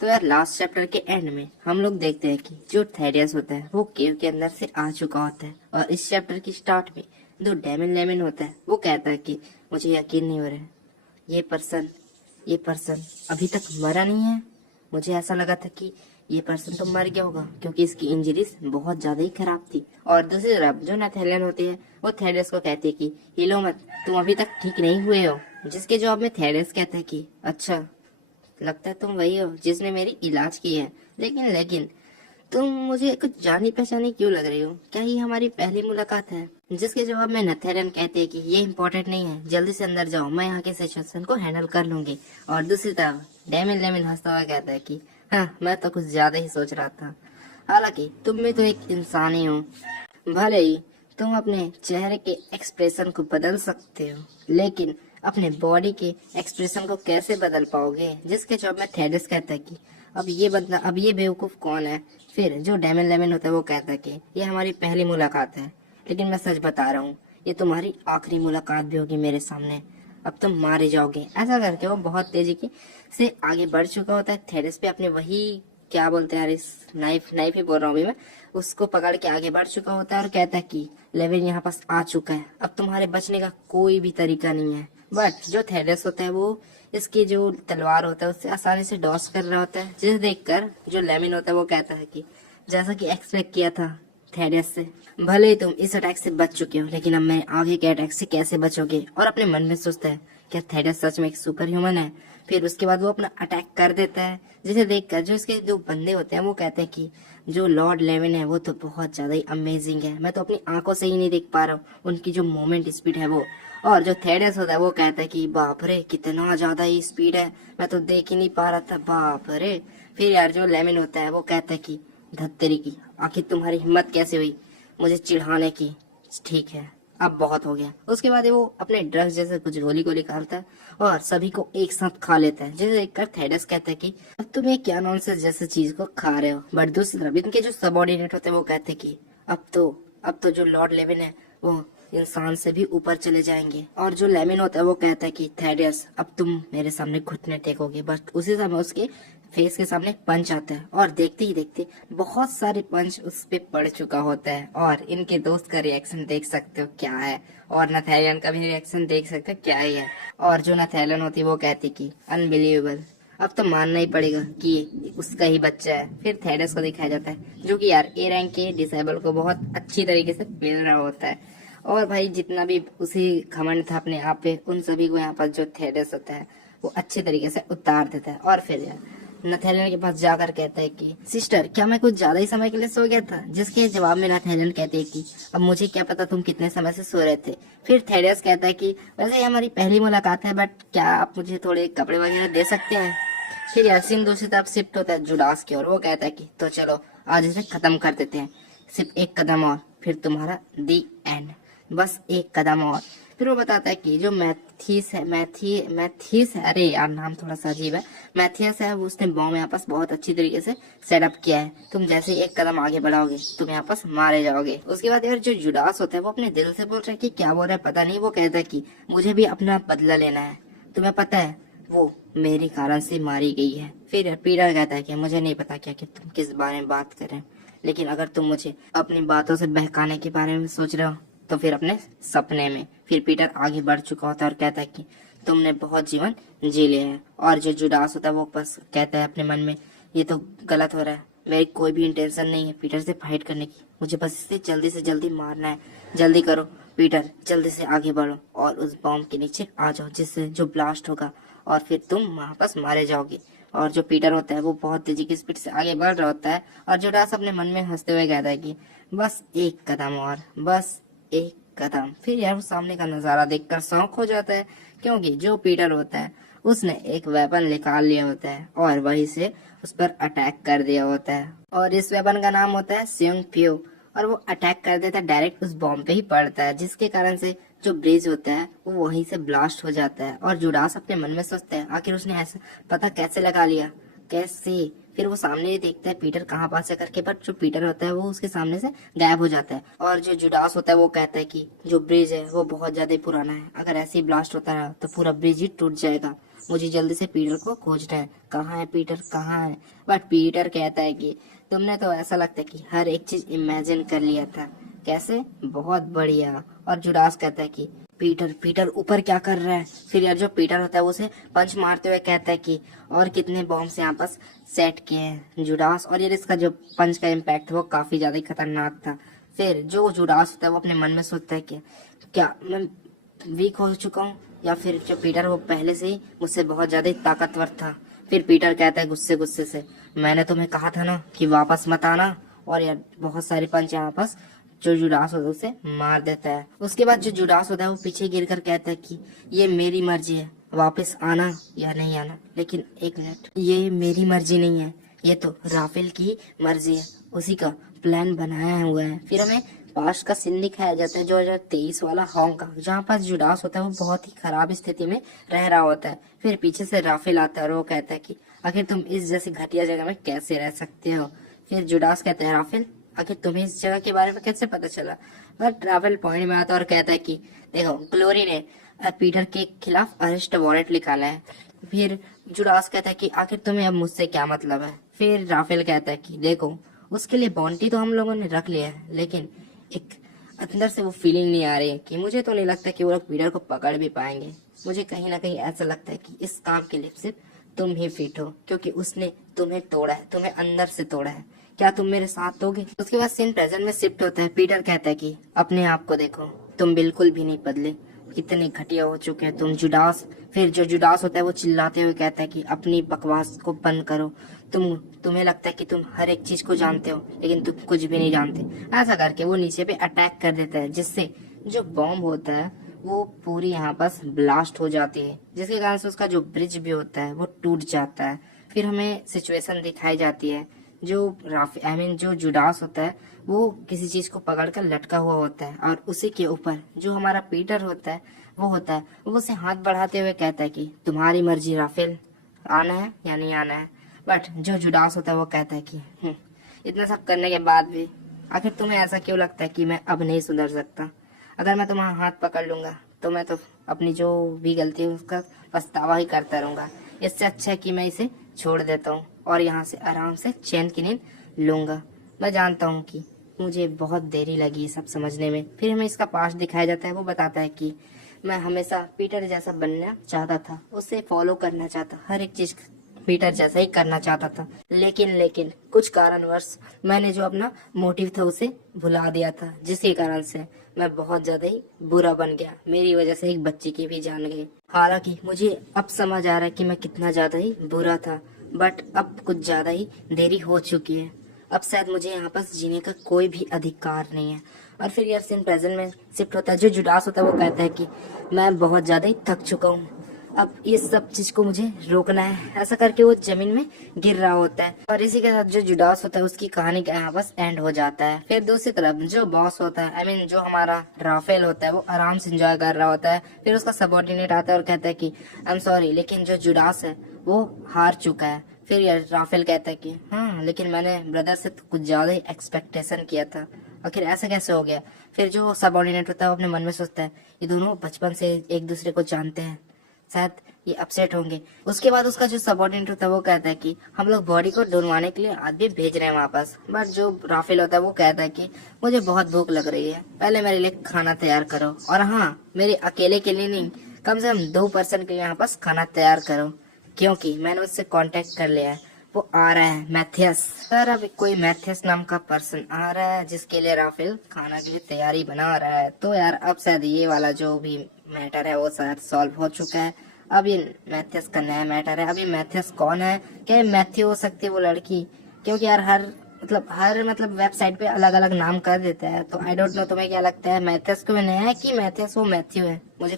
तो यार last chapter के एंड में हम लोग देखते हैं कि जो थेडियस होता है वो केव के अंदर से आ चुका होता है, और इस चैप्टर की स्टार्ट में जो डेमन लेमन होता है वो कहता है कि मुझे यकीन नहीं हो रहा है, ये पर्सन अभी तक मरा नहीं है। मुझे ऐसा लगा था कि ये पर्सन तो मर गया होगा क्योंकि इसकी इंजरीज बहुत ज्यादा ही खराब थी। और दूसरी तरफ जो नाथेलियन होती है वो थेडियस को कहती है कि हिलो मत, तुम अभी तक ठीक नहीं हुए हो। जिसके जवाब में थेडियस कहता है कि अच्छा, लगता है तुम वही हो जिसने मेरी इलाज की है, लेकिन तुम मुझे कुछ जानी पहचानी क्यों लग रही हो? क्या ये हमारी पहली मुलाकात है? जिसके जवाब में नथेरियन कहते हैं कि ये इम्पोर्टेंट नहीं है, जल्दी से अंदर जाओ, मैं यहाँ के सिचुएशन को हैंडल कर लूंगी। और दूसरी तरफ डेमिन लेमिन हंसता हुआ कहता है कि हाँ, मैं तो कुछ ज्यादा ही सोच रहा था। हालांकि तुम भी तो एक इंसान ही हो। भले ही तुम अपने चेहरे के एक्सप्रेशन को बदल सकते हो, लेकिन अपने बॉडी के एक्सप्रेशन को कैसे बदल पाओगे? जिसके जवाब में थेडियस कहता है कि अब ये बेवकूफ कौन है? फिर जो डेमन लेमन होता है वो कहता है कि ये हमारी पहली मुलाकात है, लेकिन मैं सच बता रहा हूँ, ये तुम्हारी आखिरी मुलाकात भी होगी मेरे सामने। अब तुम मारे जाओगे। ऐसा करके वो बहुत तेजी की से आगे बढ़ चुका होता है। थेडियस पे अपने वही, क्या बोलते हैं यार, इस नाइफ ही बोल रहा हूँ अभी मैं, उसको पकड़ के आगे बढ़ चुका होता है और कहता है कि लेविन यहाँ पास आ चुका है, अब तुम्हारे बचने का कोई भी तरीका नहीं है। बट जो थेडियस होता है वो इसकी जो तलवार होता है उससे आसानी से डॉस कर रहा होता है, जिसे देखकर जो लेमिन होता है वो कहता है कि जैसा कि एक्सपेक्ट किया था थेडियस से, भले ही तुम इस अटैक से बच चुके हो, लेकिन अब मैं आगे के अटैक से कैसे बचोगे? और अपने मन में सोचता है क्या थेडियस सच में एक सुपर ह्यूमन है? फिर उसके बाद वो अपना अटैक कर देता है, जिसे देखकर जो इसके जो बंदे होते हैं वो कहते हैं कि जो लॉर्ड लेविन है वो तो बहुत ज्यादा ही अमेजिंग है, मैं तो अपनी आंखों से ही नहीं देख पा रहा हूँ उनकी जो मूवमेंट स्पीड है वो। और जो थेडियस होता है वो कहता है कि बाप रे, कितना ज्यादा ही स्पीड है, मैं तो देख ही नहीं पा रहा था, बाप रे। फिर यार जो लेमिन होता है वो कहता है कि धत्तेरी की, आखिर तुम्हारी हिम्मत कैसे हुई मुझे चिढ़ाने की? ठीक है, अब बहुत हो गया। उसके बाद वो अपने ड्रग्स जैसे कुछ गोली को निकालता है और सभी को एक साथ खा लेता है, जिसे देखकर थेडियस कहता है कि अब तुम ये क्या नॉनसेंस जैसे चीज को खा रहे हो? बट दूसरी तरफ इनके जो सबऑर्डिनेट होते हैं वो कहते हैं कि अब तो जो लॉर्ड लेविन है वो इंसान से भी ऊपर चले जाएंगे। और जो लेमिन होता है वो कहता है कि थेडियस, अब तुम मेरे सामने घुटने टेकोगे। बट उसी समय उसके फेस के सामने पंच आता है और देखते ही देखते बहुत सारे पंच उस पे पड़ चुका होता है। और इनके दोस्त का रिएक्शन देख सकते हो क्या है, और नथेलियन का भी रिएक्शन देख सकते हो क्या ही है। और जो नथेलियन होती है वो कहती कि अनबिलीवेबल, अब तो मानना ही पड़ेगा कि ये उसका ही बच्चा है। फिर थेडियस को दिखाया जाता है जो कि यार ए रैंक के डिसेबल को बहुत अच्छी तरीके से मिल रहा होता है। और भाई जितना भी उसी घमंड था अपने आप पे, उन सभी को यहाँ पर जो थेडियस होता है वो अच्छे तरीके से उतार देता है। और फिर यार नथेलियन के पास जाकर कहता है कि सिस्टर, क्या मैं कुछ ज्यादा ही समय के लिए सो गया था? जिसके जवाब में नथेलियन कहते हैं कि अब मुझे क्या पता तुम कितने समय से सो रहे थे। फिर थेडियस कहता है कि वैसे ये हमारी पहली मुलाकात है, बट क्या आप मुझे थोड़े कपड़े वगैरह दे सकते हैं? फिर यार सीन दूसरी तरफ शिफ्ट होता है जुडास की ओर। वो कहता है कि तो चलो आज इसे खत्म कर देते हैं, सिर्फ एक कदम और फिर तुम्हारा दी एंड, बस एक कदम और। फिर वो बताता है कि जो मैथीस है, अरे यार नाम थोड़ा सा अजीब है, मैथियस है, वो उसने बॉम्ब यहाँ पास बहुत अच्छी तरीके से सेटअप किया है। तुम जैसे ही एक कदम आगे बढ़ाओगे तुम यहाँ पास मारे जाओगे। उसके बाद यार जो जुडास होता है वो अपने दिल से बोल रहा है कि क्या बोल रहा है पता नहीं। वो कहता है कि मुझे भी अपना बदला लेना है, तुम्हें पता है वो मेरे कारण से मारी गई है। फिर पीटर कहता है कि मुझे नहीं पता क्या कि तुम किस बारे में बात कर रहे हो, लेकिन अगर तुम मुझे अपनी बातों से बहकाने के बारे में सोच रहे हो तो फिर अपने सपने में। फिर पीटर आगे बढ़ चुका होता है और कहता है कि तुमने बहुत जीवन जी लिया है। और जो जुडास होता है वो बस कहता है अपने मन में, ये तो गलत हो रहा है, मेरी कोई भी इंटेंशन नहीं है पीटर से फाइट करने की, मुझे बस इसे जल्दी से जल्दी मारना है। जल्दी करो पीटर, जल्दी से आगे बढ़ो और उस बॉम्ब के नीचे आ जाओ जिससे जो ब्लास्ट होगा और फिर तुम वहां पास मारे जाओगे। और जो पीटर होता है वो बहुत तेजी की स्पीड से आगे बढ़ रहा होता है और जुडास अपने मन में हंसते हुए कहता है कि बस एक कदम और, बस एक कदम। फिर यार सामने का नजारा देखकर शौक हो जाता है, क्योंकि जो पीटर होता है उसने एक वेपन निकाल लिया होता है और वहीं से उस पर अटैक कर दिया होता है। और इस वेपन का नाम होता है सियोंग प्यो। और वो अटैक कर देता है, डायरेक्ट उस बॉम्ब पे ही पड़ता है, जिसके कारण से जो ब्रिज होता है वो वहीं से ब्लास्ट हो जाता है। और जुडास अपने मन में सोचता है आखिर उसने ऐसा पता कैसे लगा लिया, कैसे? फिर वो सामने देखता है पीटर कहाँ पास है करके, बट जो पीटर होता है वो उसके सामने से गायब हो जाता है। और जो जुडास होता है वो कहता है कि जो ब्रिज है वो बहुत ज्यादा पुराना है, अगर ऐसे ही ब्लास्ट होता रहा तो पूरा ब्रिज ही टूट जाएगा। मुझे जल्दी से पीटर को खोजना है, कहाँ है पीटर कहाँ है। बट पीटर कहता है कि तुमने तो ऐसा लगता है कि हर एक चीज इमेजिन कर लिया था। कैसे? बहुत बढ़िया। और जुडास कहता है कि पीटर पीटर ऊपर क्या कर रहा है। फिर यार जो पीटर होता है वो उसे पंच मारते हुए कहता है कि और कितने बॉम्ब्स यहाँ पास सेट किए हैं जुडास। और यार इसका जो पंच का इम्पैक्ट वो काफी ज्यादा खतरनाक था। फिर जो जुडास होता है वो अपने मन में सोचता है कि क्या मैं वीक हो चुका हूँ, या फिर जो पीटर वो पहले से ही मुझसे बहुत ज्यादा ताकतवर था। फिर पीटर कहता है गुस्से गुस्से से, मैंने तुम्हें कहा था ना कि वापस मत आना। और यार बहुत सारे पंच यहाँ पास जो जुडास होता है उसे मार देता है। उसके बाद जो जुडास होता है वो पीछे गिर कर कहता है कि ये मेरी मर्जी है वापस आना या नहीं आना। लेकिन एक मिनट, ये मेरी मर्जी नहीं है, ये तो राफेल की मर्जी है, उसी का प्लान बनाया हुआ है। फिर हमें पास्ट का सीन दिखाया जाता है 2023 वाला हांगकांग, जहाँ पास जुडास होता है वो बहुत ही खराब स्थिति में रह रहा होता है। फिर पीछे से राफेल आता है और वो कहता है कि आखिर तुम इस जैसी घटिया जगह में कैसे रह सकते हो। फिर जुडास कहता है राफेल आखिर तुम्हें इस जगह के बारे में कैसे पता चला। बट राफेल पॉइंट में आता है और कहता है कि देखो ग्लोरी ने पीटर के खिलाफ अरेस्ट वारंट निकाला है। फिर जुडास कहता है कि आखिर तुम्हें अब मुझसे क्या मतलब है। फिर राफेल कहता है कि देखो उसके लिए बॉन्टी तो हम लोगों ने रख लिया है, लेकिन एक अंदर से वो फीलिंग नहीं आ रही है कि मुझे तो नहीं लगता कि वो लोग पीटर को पकड़ भी पाएंगे। मुझे कहीं ना कहीं ऐसा लगता है कि इस काम के लिए सिर्फ तुम ही फिट हो, क्योंकि उसने तुम्हें तोड़ा है, तुम्हें अंदर से तोड़ा है। क्या तुम मेरे साथ दोगे? उसके बाद सीन प्रेजेंट में शिफ्ट होता है। पीटर कहता है कि अपने आप को देखो, तुम बिल्कुल भी नहीं बदले, कितने घटिया हो चुके हैं तुम जुडास। फिर जो जुडास होता है वो चिल्लाते हुए कहता है कि अपनी बकवास को बंद करो, तुम्हें लगता है कि तुम हर एक चीज को जानते हो, लेकिन तुम कुछ भी नहीं जानते। ऐसा करके वो नीचे पे अटैक कर देता है, जिससे जो बॉम्ब होता है वो पूरी यहाँ पास ब्लास्ट हो जाती है, जिसके कारण से उसका जो ब्रिज भी होता है वो टूट जाता है। फिर हमें सिचुएशन दिखाई जाती है, जो जो जुडास होता है वो किसी चीज को पकड़कर लटका हुआ होता है, और उसी के ऊपर जो हमारा पीटर होता है वो उसे हाथ बढ़ाते हुए कहता है कि तुम्हारी मर्जी राफेल, आना है या नहीं आना है। बट जो जुडास होता है वो कहता है कि इतना सब करने के बाद भी आखिर तुम्हें ऐसा क्यों लगता है कि मैं अब नहीं सुधर सकता। अगर मैं तुम्हारा हाथ पकड़ लूंगा तो मैं तो अपनी जो भी गलती है उसका पछतावा ही करता रहूंगा। इससे अच्छा है कि मैं इसे छोड़ देता हूँ और यहाँ से आराम से चैन की नींद लूंगा। मैं जानता हूँ कि मुझे बहुत देरी लगी सब समझने में। फिर हमें इसका पास्ट दिखाया जाता है। वो बताता है कि मैं हमेशा पीटर जैसा बनना चाहता था, उसे फॉलो करना चाहता, हर एक चीज पीटर जैसा ही करना चाहता था, लेकिन कुछ कारणवश मैंने जो अपना मोटिव था उसे भुला दिया था, जिसके कारण से मैं बहुत ज्यादा ही बुरा बन गया। मेरी वजह से एक बच्ची की भी जान गई। हालांकि मुझे अब समझ आ रहा है कि मैं कितना ज्यादा ही बुरा था, बट अब कुछ ज्यादा ही देरी हो चुकी है। अब शायद मुझे यहाँ पास जीने का कोई भी अधिकार नहीं है। और फिर यार सीन प्रेजेंट में शिफ्ट होता है। जो जुडास होता है वो कहता है कि मैं बहुत ज्यादा ही थक चुका हूँ, अब ये सब चीज को मुझे रोकना है। ऐसा करके वो जमीन में गिर रहा होता है, और इसी के साथ जो जुडास होता है उसकी कहानी का यहाँ बस एंड हो जाता है। फिर दूसरी तरफ जो बॉस होता है, जो हमारा राफेल होता है, वो आराम से एंजॉय कर रहा होता है। फिर उसका सबऑर्डिनेट आता है और कहता है कि आई एम सॉरी, लेकिन जो जुडास है वो हार चुका है। फिर यार राफेल कहता है कि हाँ, लेकिन मैंने ब्रदर से तो कुछ ज्यादा ही एक्सपेक्टेशन किया था, आखिर ऐसा कैसे हो गया। फिर जो सबऑर्डिनेट होता है वो अपने मन में सोचता है ये दोनों बचपन से एक दूसरे को जानते हैं, शायद ये अपसेट होंगे। उसके बाद उसका जो सबऑर्डिनेट होता है वो कहता है कि हम लोग बॉडी को ढूंढवाने के लिए आदमी भेज रहे हैं वापस। बट जो राफेल होता है वो कहता है कि मुझे बहुत भूख लग रही है, पहले मेरे लिए खाना तैयार करो, और हाँ, मेरे अकेले के लिए नहीं, कम से कम 2 पर्सन के लिए यहाँ पास खाना तैयार करो, क्योंकि मैंने उससे कांटेक्ट कर लिया है, वो आ रहा है मैथियस सर। अब कोई मैथियस नाम का पर्सन आ रहा है जिसके लिए राफेल खाना के लिए तैयारी बना रहा है। तो यार अब शायद ये वाला जो भी मैटर है वो शायद सॉल्व हो चुका है। अब ये मैथियस का नया मैटर है। अब ये मैथियस कौन है? क्या मैथ्यू हो सकती है वो लड़की? क्योंकि यार हर वेबसाइट पे अलग अलग नाम कर देता है। तो आई डोंट नो, तुम्हें क्या लगता है, मैथियस को नया है कि मैथियस वो मैथ्यू है? मुझे